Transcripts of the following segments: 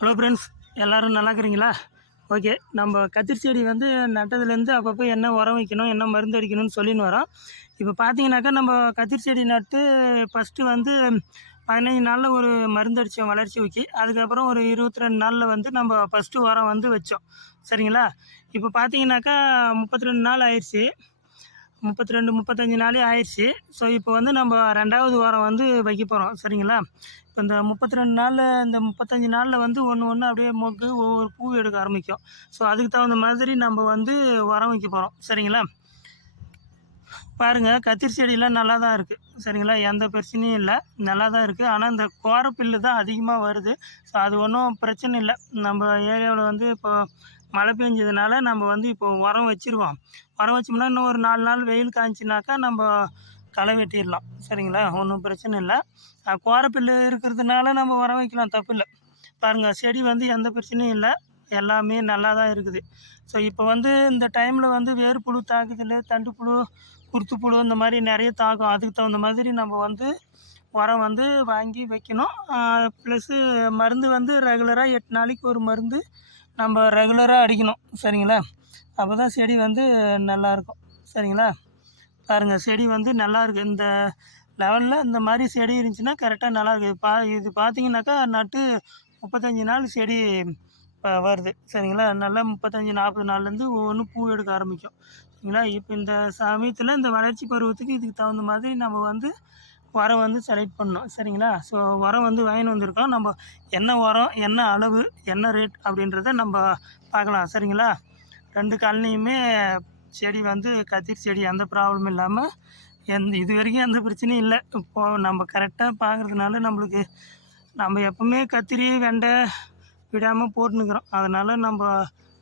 Hello friends எல்லோரும் நல்லா இருக்கிறீங்களா? ஓகே நம்ம கத்திரி செடி வந்து நட்டதுலேருந்து அப்பப்போ என்ன உரம் வைக்கணும் என்ன மருந்து அடிக்கணும்னு சொல்லின்னு வரோம். இப்போ பார்த்தீங்கன்னாக்கா நம்ம கத்திரி செடி நட்டு ஃபஸ்ட்டு வந்து பதினஞ்சு நாளில் ஒரு மருந்து அடித்தோம் வளர்ச்சி ஊக்கி. அதுக்கப்புறம் ஒரு இருபத்தி ரெண்டு நாளில் வந்து நம்ம ஃபஸ்ட்டு உரம் வந்து வச்சோம். சரிங்களா? இப்போ பார்த்தீங்கன்னாக்கா முப்பத்தி ரெண்டு நாள் ஆயிடுச்சு. முப்பத்தி ரெண்டு முப்பத்தஞ்சு நாளே ஆயிடுச்சு. ஸோ இப்போ வந்து நம்ம ரெண்டாவது வாரம் வந்து வைக்க போகிறோம் சரிங்களா? இப்போ இந்த முப்பத்தி ரெண்டு நாளில் இந்த முப்பத்தஞ்சு நாளில் வந்து ஒன்று ஒன்று அப்படியே மொக்கு ஒவ்வொரு பூ எடுக்க ஆரம்பிக்கும். ஸோ அதுக்கு தகுந்த மாதிரி நம்ம வந்து உரம் வைக்க போகிறோம் சரிங்களா? பாருங்கள் கத்திரி செடியெலாம் நல்லா தான் இருக்குது சரிங்களா? எந்த பிரச்சனையும் இல்லை. நல்லா தான் இருக்குது ஆனால் இந்த கோரப்பில்லு தான் அதிகமாக வருது. ஸோ அது ஒன்றும் பிரச்சனை இல்லை. நம்ம ஏரியாவில் வந்து இப்போ மழை பெஞ்சதுனால நம்ம வந்து இப்போ உரம் வச்சிருவோம். உரம் வச்சோம்னா இன்னும் ஒரு நாலு நாள் வெயில் காய்ச்சினாக்கா நம்ம களை வெட்டிடலாம். சரிங்களா? ஒன்றும் பிரச்சனை இல்லை. கோரப்பில்லு இருக்கிறதுனால நம்ம உரம் வைக்கலாம். தப்பு இல்லை. பாருங்கள் செடி வந்து எந்த பிரச்சனையும் இல்லை. எல்லாமே நல்லா தான் இருக்குது. ஸோ இப்போ வந்து இந்த டைமில் வந்து வேறு புழு தாக்குதல் தண்டு புழு குருத்து புழு இந்த மாதிரி நிறைய தாக்கும். அதுக்கு தகுந்த மாதிரி நம்ம வந்து உரம் வந்து வாங்கி வைக்கணும். ப்ளஸ்ஸு மருந்து வந்து ரெகுலராக எட்டு நாளைக்கு ஒரு மருந்து நம்ம ரெகுலராக அடிக்கணும். சரிங்களா? அப்போ தான் செடி வந்து நல்லாயிருக்கும் சரிங்களா? பாருங்கள் செடி வந்து நல்லா இருக்குது இந்த லெவலில் இந்த மாதிரி செடி இருந்துச்சுன்னா கரெக்டாக நல்லாயிருக்கு பா இது பார்த்தீங்கன்னாக்கா நட்டு முப்பத்தஞ்சு நாள் செடி வருது. சரிங்களா? நல்லா முப்பத்தஞ்சு நாற்பது நாள்லேருந்து ஒவ்வொன்றும் பூ எடுக்க ஆரம்பிக்கும். சரிங்களா? இப்போ இந்த சமயத்தில் இந்த வளர்ச்சி பருவத்துக்கு இதுக்கு தகுந்த மாதிரி நம்ம வந்து உரம் வந்து செலக்ட் பண்ணணும். சரிங்களா? ஸோ உரம் வந்து வாங்கிட்டு வந்திருக்கோம். நம்ம என்ன உரம் என்ன அளவு என்ன ரேட் அப்படின்றத நம்ம பார்க்கலாம். சரிங்களா? ரெண்டு காலனியுமே செடி வந்து கத்திரி செடி எந்த ப்ராப்ளமும் இல்லாமல் எந்த இது வரைக்கும் எந்த பிரச்சனையும் இல்லை. இப்போது நம்ம கரெக்டாக பார்க்குறதுனால நம்மளுக்கு நம்ம எப்பவுமே கத்திரி வெண்டை விடாமல் போட்டுனுக்குறோம் அதனால் நம்ம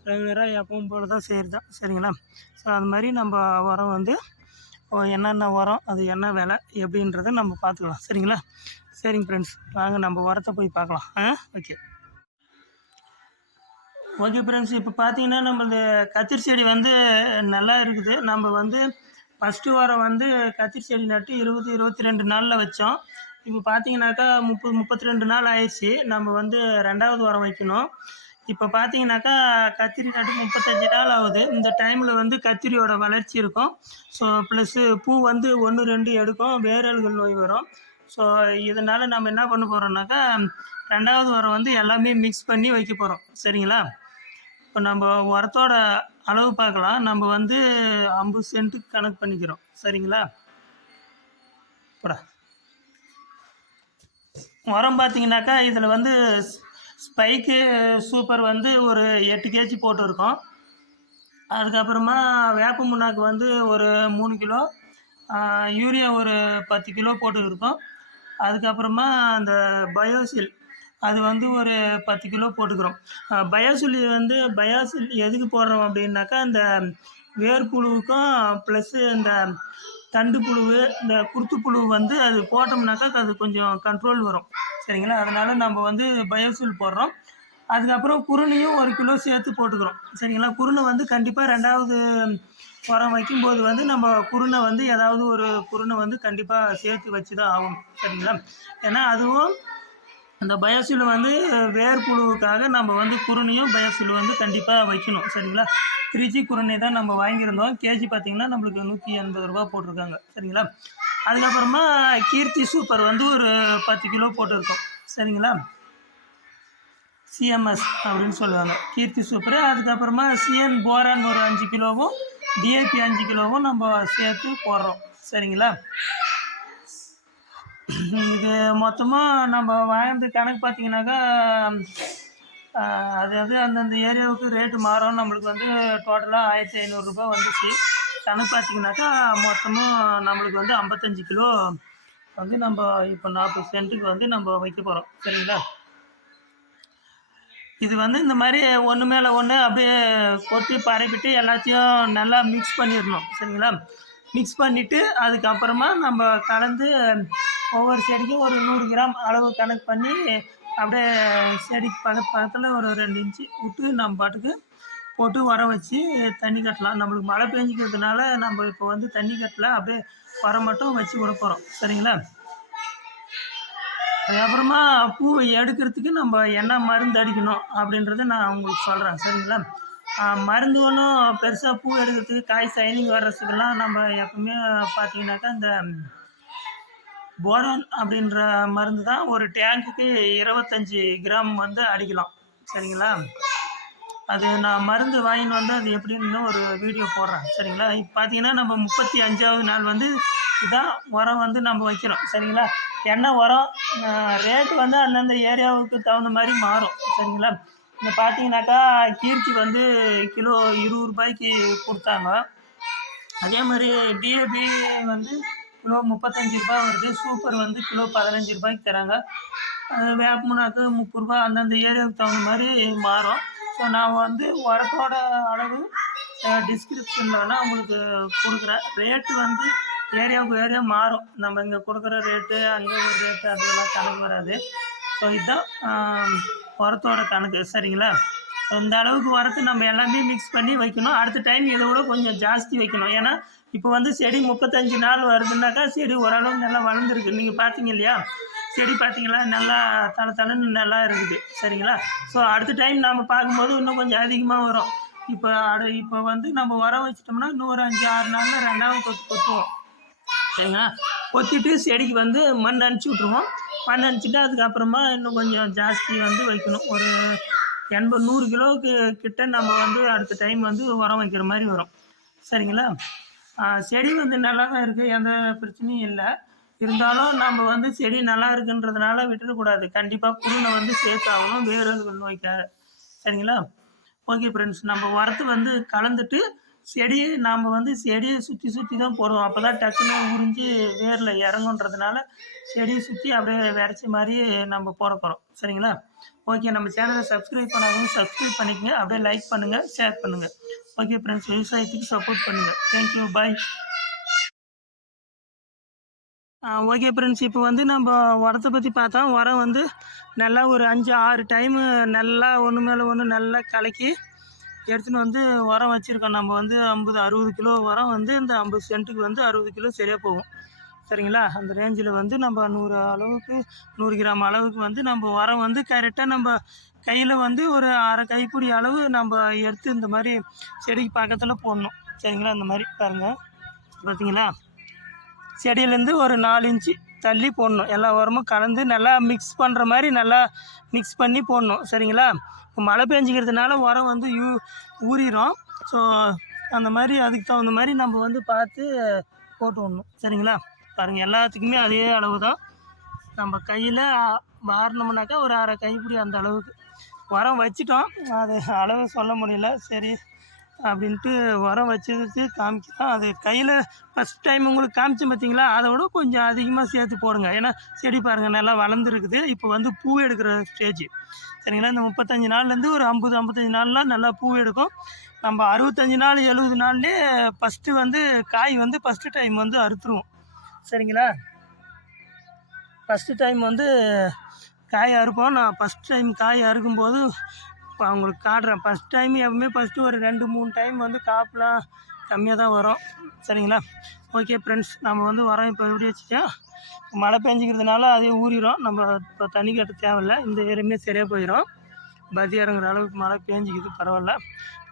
ரெகுலராக எப்பவும் போல தான் செய்கிறதான் சரிங்களா? ஸோ அது மாதிரி நம்ம உரம் வந்து என்னென்ன உரம் அது என்ன விலை எப்படின்றத நம்ம பார்த்துக்கலாம் சரிங்களா? சரிங்க ஃப்ரெண்ட்ஸ் வாங்க நம்ம உரத்தை போய் பார்க்கலாம். ஆ ஓகே ஓகே ஃப்ரெண்ட்ஸ் இப்போ பார்த்தீங்கன்னா நம்மளது கத்திரி செடி வந்து நல்லா இருக்குது. நம்ம வந்து ஃபஸ்ட்டு வாரம் வந்து கத்திரி செடி நட்டு இருபது இருபத்தி ரெண்டு நாளில் வச்சோம். இப்போ பார்த்தீங்கன்னாக்கா முப்பது முப்பத்தி ரெண்டு நாள் ஆயிடுச்சு. நம்ம வந்து ரெண்டாவது வாரம் வைக்கணும். இப்போ பார்த்தீங்கன்னாக்கா கத்திரி நட்டு முப்பத்தஞ்சு நாள் ஆகுது. இந்த டைமில் வந்து கத்திரியோட வளர்ச்சி இருக்கும். ஸோ ப்ளஸ்ஸு பூ வந்து ஒன்று ரெண்டு எடுக்கும். வேரல்கள் நோய் வரும். ஸோ இதனால் நம்ம என்ன பண்ண போகிறோம்னாக்கா ரெண்டாவது வாரம் வந்து எல்லாமே மிக்ஸ் பண்ணி வைக்க போகிறோம் சரிங்களா? இப்போ நம்ம உரத்தோட அளவு பார்க்கலாம். நம்ம வந்து ஐம்பது சென்ட்டுக்கு கணக்கு பண்ணிக்கிறோம். சரிங்களா? போடா. உரம் பார்த்தீங்கன்னாக்கா இதில் வந்து ஸ்பைக்கு சூப்பர் வந்து ஒரு எட்டு கேஜி போட்டிருக்கோம். அதுக்கப்புறமா வேப்ப முன்னாக்கு வந்து ஒரு மூணு கிலோ யூரியா ஒரு பத்து கிலோ போட்டுருக்கோம். அதுக்கப்புறமா அந்த பயோசில் அது வந்து ஒரு பத்து கிலோ போட்டுக்கிறோம். பயோசில் வந்து பயோசில் எதுக்கு போடுறோம் அப்படின்னாக்கா அந்த வேர்ப்புழுவுக்கும் ப்ளஸ்ஸு இந்த தண்டு புழு இந்த குருத்து புழு வந்து அது போட்டோம்னாக்கா அது கொஞ்சம் கண்ட்ரோல் வரும். சரிங்களா? அதனால் நம்ம வந்து பயோசூல் போடுறோம். அதுக்கப்புறம் குருணையும் ஒரு கிலோ சேர்த்து போட்டுக்கிறோம். சரிங்களா? குருணை வந்து கண்டிப்பாக ரெண்டாவது உரம் வைக்கும்போது வந்து நம்ம குருணை வந்து ஏதாவது ஒரு குருணை வந்து கண்டிப்பாக சேர்த்து வச்சு தான் ஆகும் சரிங்களா? ஏன்னா அதுவும் அந்த பயோசில் வந்து வேர்புழுவுக்காக நம்ம வந்து குருணையும் பயோசில் வந்து கண்டிப்பாக வைக்கணும் சரிங்களா? திருச்சி குருணை தான் நம்ம வாங்கியிருந்தோம். கேஜி பார்த்திங்கன்னா நம்மளுக்கு நூற்றி எண்பது ரூபா போட்டிருக்காங்க சரிங்களா? அதுக்கப்புறமா கீர்த்தி சூப்பர் வந்து ஒரு பத்து கிலோ போட்டிருக்கோம் சரிங்களா? சிஎம்எஸ் அப்படின்னு சொல்லுவாங்க கீர்த்தி சூப்பர். அதுக்கப்புறமா சிஎன் போரான் ஒரு அஞ்சு கிலோவும் டிஏபி அஞ்சு கிலோவும் நம்ம சேர்த்து போடுறோம் சரிங்களா? இது மொத்தமாக நம்ம வாங்கினது கணக்கு பார்த்தீங்கன்னாக்கா அது வந்து அந்தந்த ஏரியாவுக்கு ரேட்டு மாறும் நம்மளுக்கு வந்து டோட்டலாக ஆயிரத்தி ஐநூறுரூபா வந்துச்சு. கணக்கு பார்த்தீங்கன்னாக்கா மொத்தமாக நம்மளுக்கு வந்து ஐம்பத்தஞ்சு கிலோ வந்து நம்ம இப்போ நாற்பது சென்ட்டுக்கு வந்து நம்ம வைக்க போகிறோம் சரிங்களா? இது வந்து இந்த மாதிரி ஒன்று மேலே ஒன்று அப்படியே கொட்டி பரப்பிட்டு எல்லாத்தையும் நல்லா மிக்ஸ் பண்ணிடணும். சரிங்களா? மிக்ஸ் பண்ணிவிட்டு அதுக்கப்புறமா நம்ம கலந்து ஒவ்வொரு செடிக்கும் ஒரு நூறு கிராம் அளவு கணக்கு பண்ணி அப்படியே செடிக்கு பக்க பக்கத்தில் ஒரு ரெண்டு இன்ச்சு விட்டு நம்ம பாட்டுக்கு போட்டு உரம் வச்சு தண்ணி கட்டலாம். நம்மளுக்கு மழை பெஞ்சிக்கிறதுனால நம்ம இப்போ வந்து தண்ணி கட்டல அப்படியே உரம் மட்டும் வச்சு விட போகிறோம் சரிங்களா? அதுக்கப்புறமா பூவை எடுக்கிறதுக்கு நம்ம என்ன மருந்து அடிக்கணும் அப்படின்றத நான் உங்களுக்கு சொல்கிறேன் சரிங்களா? மருந்து ஒன்றும் பெருசாக பூ எடுக்கிறதுக்கு காய் சைனிங் வர்றதுக்கெல்லாம் நம்ம எப்பவுமே பார்த்தீங்கன்னாக்கா இந்த போரான் அப்படின்ற மருந்து தான் ஒரு டேங்குக்கு இருபத்தஞ்சி கிராம் வந்து அடிக்கலாம். சரிங்களா? அது நான் மருந்து வாங்கின்னு வந்து அது எப்படின்னு ஒரு வீடியோ போடுறேன். சரிங்களா? இப்போ பார்த்தீங்கன்னா நம்ம முப்பத்தி அஞ்சாவது நாள் வந்து இதான் உரம் வந்து நம்ம வைக்கிறோம். சரிங்களா? என்ன உரம்? ரேட்டு வந்து அந்தந்த ஏரியாவுக்கு தகுந்த மாதிரி மாறும். சரிங்களா? இந்த பார்த்தீங்கன்னாக்கா கீர்த்தி வந்து கிலோ இருபது ரூபாய்க்கு கொடுத்தாங்க. அதே மாதிரி டிஏபி வந்து கிலோ முப்பத்தஞ்சு ரூபாய் வருது. சூப்பர் வந்து கிலோ பதினஞ்சு ரூபாய்க்கு தராங்க. அது வேப்பமுனாக்கு முப்பது ரூபா அந்தந்த ஏரியாவுக்கு தகுந்த மாதிரி மாறும். ஸோ நான் வந்து உரத்தோட அளவு டிஸ்கிரிப்ஷனில் வேணால் உங்களுக்கு கொடுக்குறேன். ரேட்டு வந்து ஏரியாவுக்கு ஏரியா மாறும். நம்ம இங்கே கொடுக்குற ரேட்டு அங்கே ஒரு ரேட்டு அதெல்லாம் கணக்கு வராது. ஸோ இதுதான் உரத்தோட கணக்கு. சரிங்களா? ஸோ இந்த அளவுக்கு உரத்து நம்ம எல்லாமே மிக்ஸ் பண்ணி வைக்கணும். அடுத்த டைம் இதை விட கொஞ்சம் ஜாஸ்தி வைக்கணும். ஏன்னா இப்போ வந்து செடி முப்பத்தஞ்சு நாள் வருதுன்னாக்கா செடி ஓரளவு நல்லா வளர்ந்துருக்கு. நீங்கள் பார்த்தீங்க இல்லையா? செடி பார்த்தீங்களா? நல்லா தலை தலைன்னு நல்லா இருக்குது. சரிங்களா? ஸோ அடுத்த டைம் நம்ம பார்க்கும்போது இன்னும் கொஞ்சம் அதிகமாக வரும். இப்போ அடு இப்போ வந்து நம்ம உரம் வச்சிட்டோம்னா நூறு அஞ்சு ஆறு நாளில் ரெண்டாவது கொத்து கொத்துவோம். சரிங்களா? கொத்திட்டு செடிக்கு வந்து மண் அனுப்பிச்சி விட்ருவோம் மண் அனுப்பிச்சிட்டு அதுக்கப்புறமா இன்னும் கொஞ்சம் ஜாஸ்தி வந்து வைக்கணும். ஒரு எண்பது நூறு கிலோவுக்கு கிட்ட நம்ம வந்து அடுத்த டைம் வந்து உரம் வைக்கிற மாதிரி வரும். சரிங்களா? செடி வந்து நல்லா தான் இருக்குது எந்த பிரச்சனையும் இல்லை. இருந்தாலும் நம்ம வந்து செடி நல்லா இருக்குன்றதுனால விட்டுறக்கூடாது. கண்டிப்பாக குருணை வந்து சேர்த்தாகணும் வேறு நோய்க்க சரிங்களா? ஓகே ஃப்ரெண்ட்ஸ் நம்ம உரத்து வந்து கலந்துட்டு செடியை நாம் வந்து செடியை சுற்றி சுற்றி தான் போடுவோம். அப்போ தான் டக்குன்னு உறிஞ்சி வேரில் இறங்குன்றதுனால செடியை சுற்றி அப்படியே விரைச்சி மாதிரி நம்ம போட போகிறோம் சரிங்களா? ஓகே நம்ம சேனலை சப்ஸ்கிரைப் பண்ணாதவங்க சப்ஸ்கிரைப் பண்ணிக்கங்க. அப்படியே லைக் பண்ணுங்கள் ஷேர் பண்ணுங்கள் ஓகே ஃப்ரெண்ட்ஸ் விவசாயத்துக்கு சப்போர்ட் பண்ணுங்கள் thank you bye okay friends இப்போ வந்து நம்ம உரத்தை பற்றி பார்த்தா உரம் வந்து நல்லா ஒரு அஞ்சு ஆறு டைமு நல்லா ஒன்று மேலே ஒன்று நல்லா கலக்கி எடுத்துன்னு வந்து உரம் வச்சுருக்கோம். நம்ம வந்து ஐம்பது அறுபது கிலோ உரம் வந்து இந்த ஐம்பது சென்ட்டுக்கு வந்து அறுபது கிலோ சரியாக போகும். சரிங்களா? அந்த ரேஞ்சில் வந்து நம்ம நூறு அளவுக்கு நூறு கிராம் அளவுக்கு வந்து நம்ம உரம் வந்து கரெக்டாக நம்ம கையில் வந்து ஒரு அரை கைப்பிடி அளவு நம்ம எடுத்து இந்த மாதிரி செடிக்கு பக்கத்தில் போடணும். சரிங்களா? இந்த மாதிரி பாருங்கள் பார்த்தீங்களா செடியிலேருந்து ஒரு நாலு இன்ச்சு தள்ளி போடணும். எல்லா உரமும் கலந்து நல்லா மிக்ஸ் பண்ணுற மாதிரி நல்லா மிக்ஸ் பண்ணி போடணும். சரிங்களா? இப்போ மழை பெஞ்சிக்கிறதுனால உரம் வந்து யூ ஊறிடும் ஸோ அந்த மாதிரி அதுக்கு தகுந்த மாதிரி நம்ம வந்து பார்த்து போட்டு விடணும். சரிங்களா? பாருங்கள் எல்லாத்துக்குமே அதே அளவு தான் நம்ம கையில் வாரணும்னாக்கா ஒரு அரை கைப்பிடி அந்த அளவுக்கு. உரம் வச்சிட்டோம். அது அளவு சொல்ல முடியல. சரி அப்படின்ட்டு உரம் வச்சதுக்கு காமிக்கிறோம். அது கையில் ஃபஸ்ட் டைம் உங்களுக்கு காமிச்சேன் பார்த்தீங்களா அதை விட கொஞ்சம் அதிகமாக சேர்த்து போடுங்க. ஏன்னா செடி பாருங்கள் நல்லா வளர்ந்துருக்குது. இப்போ வந்து பூ எடுக்கிற ஸ்டேஜ் சரிங்களா? இந்த முப்பத்தஞ்சு நாள்லேருந்து ஒரு ஐம்பது ஐம்பத்தஞ்சு நாள்லாம் நல்லா பூ எடுக்கும். நம்ம அறுபத்தஞ்சு நாள் எழுபது நாள்லேயே ஃபஸ்ட்டு வந்து காய் வந்து ஃபஸ்ட்டு டைம் வந்து அறுத்துருவோம். சரிங்களா? ஃபஸ்ட்டு டைம் வந்து காய் அறுப்போம். நான் ஃபஸ்ட் டைம் காய் அறுக்கும்போது இப்போ அவங்களுக்கு காட்டுறேன். ஃபஸ்ட் டைம் எப்பவுமே ஃபஸ்ட்டு ஒரு ரெண்டு மூணு டைம் வந்து காப்புலாம் கம்மியாக தான் வரும். சரிங்களா? ஓகே ஃப்ரெண்ட்ஸ் நம்ம வந்து வரோம் இப்போ எப்படி வச்சுட்டோம்? மழை பெஞ்சிக்கிறதுனால அதே ஊறிடும் நம்ம இப்போ தண்ணி கட்ட தேவையில்ல. இந்த ஏரியுமே சரியாக போயிடும் பதி இறங்குற அளவுக்கு மழை பேஞ்சிக்குது பரவாயில்ல.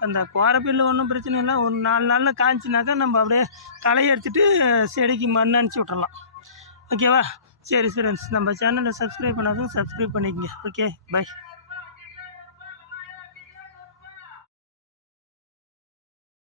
அந்த குவாரப்பில்ல ஒன்றும் பிரச்சனை இல்லை. ஒரு நாலு நாளில் காய்ச்சினாக்கா நம்ம அப்படியே களை எடுத்துட்டு செடிக்கு மண் அனுப்பிச்சி விட்றலாம் ஓகேவா சரி ஃப்ரெண்ட்ஸ் நம்ம சேனலை சப்ஸ்கிரைப் பண்ணாதும் சப்ஸ்கிரைப் பண்ணிக்கங்க. Okay bye